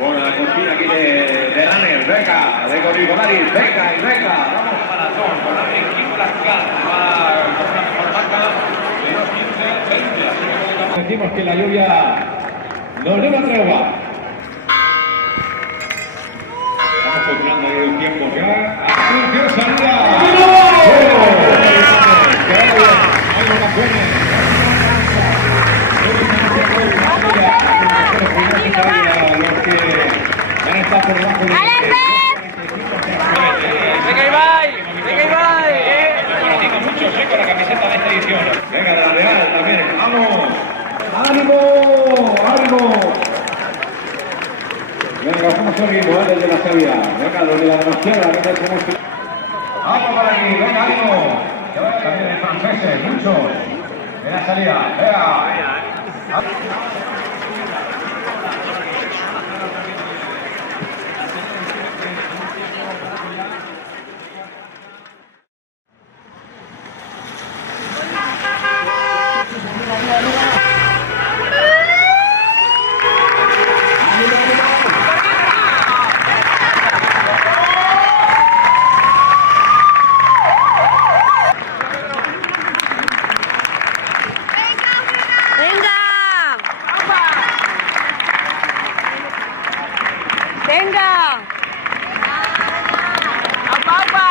Bueno, la cortina aquí de Runner, venga, de Corricolaris, venga y venga, vamos. Maratón, con la equipo la va con una mejor marca, menos 15-20, así que decimos que la lluvia nos dé una tregua. Estamos controlando el tiempo ya. ¡Atención, salida! ¡Hay votaciones! Los que van a estar por debajo de ¡Venga, Ibai! ¡Venga, Ibai! Mucho seco la camiseta de esta edición. Venga, de la Real también. ¡Vamos! ¡Ánimo! ¡Ánimo! Venga, ¿cómo seguimos desde la salida? Venga, los de la demasiada, venga, cómo se... ¡Vamos para aquí! ¡Venga, ánimo! También el franceses, muchos. En la salida, venga. ¡Venga! ¡Apa!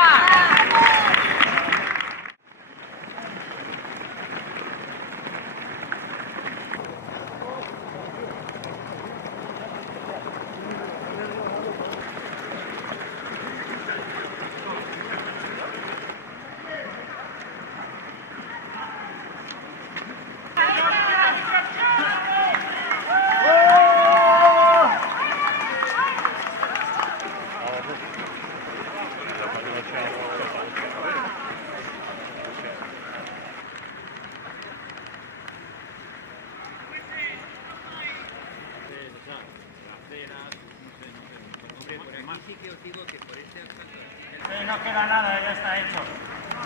No queda nada, ya está hecho.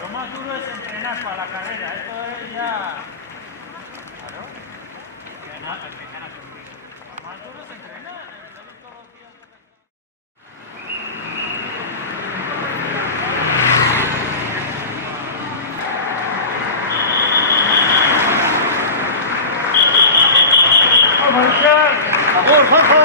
Lo más duro es entrenar para la carrera. Esto es ya... Claro. Lo más duro es entrenar. Todos los días. ¡Vamos, Juanjo!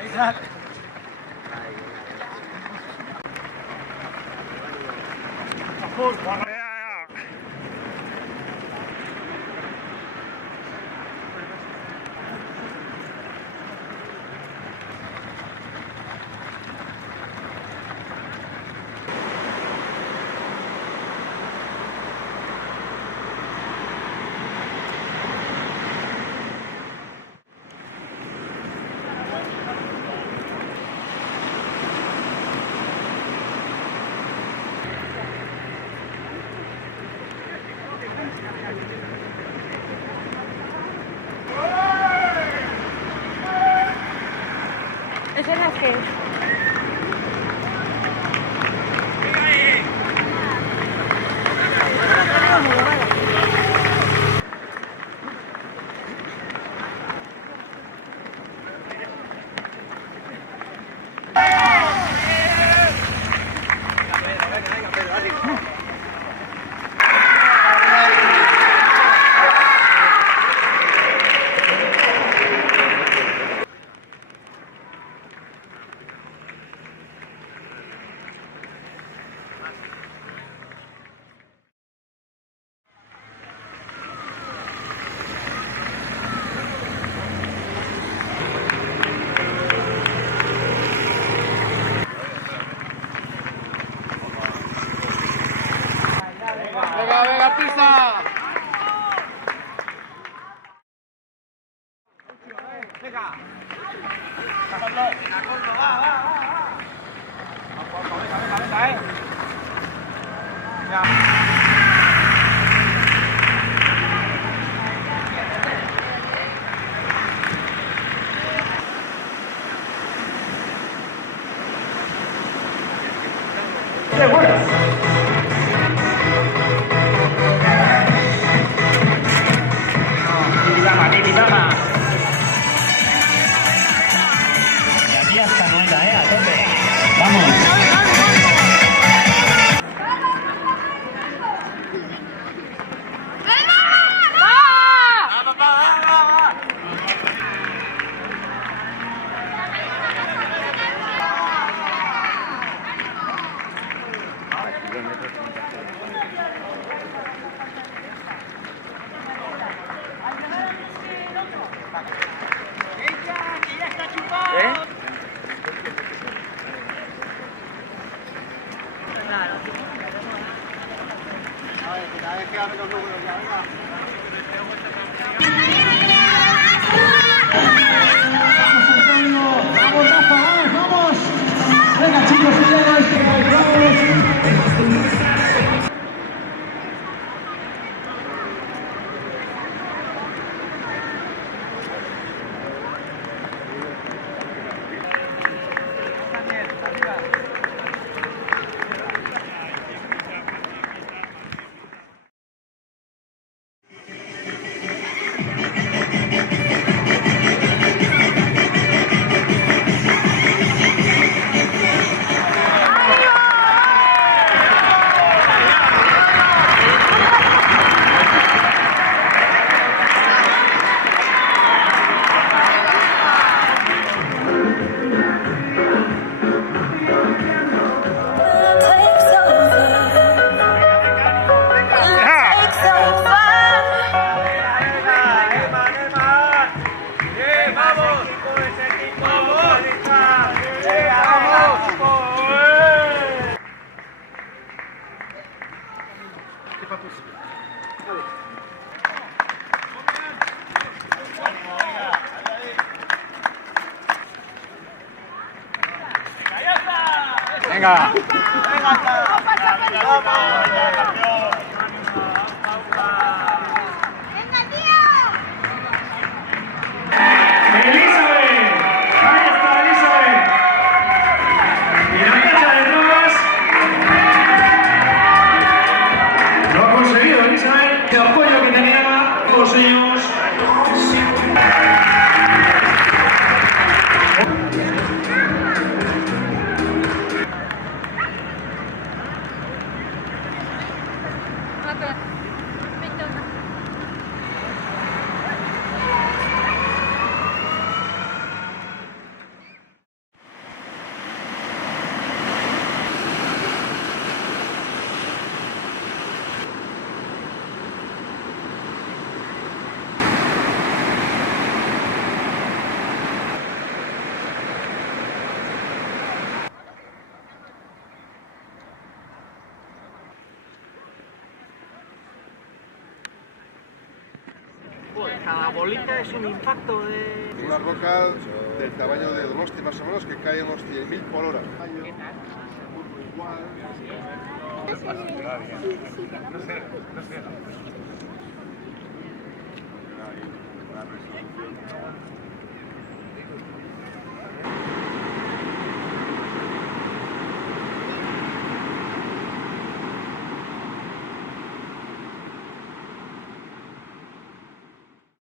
Exacto. ¿Eso es qué? pista! Venga. Cada bolita es un impacto de... Una roca del tamaño de Donosti más o menos que cae unos 100.000 por hora.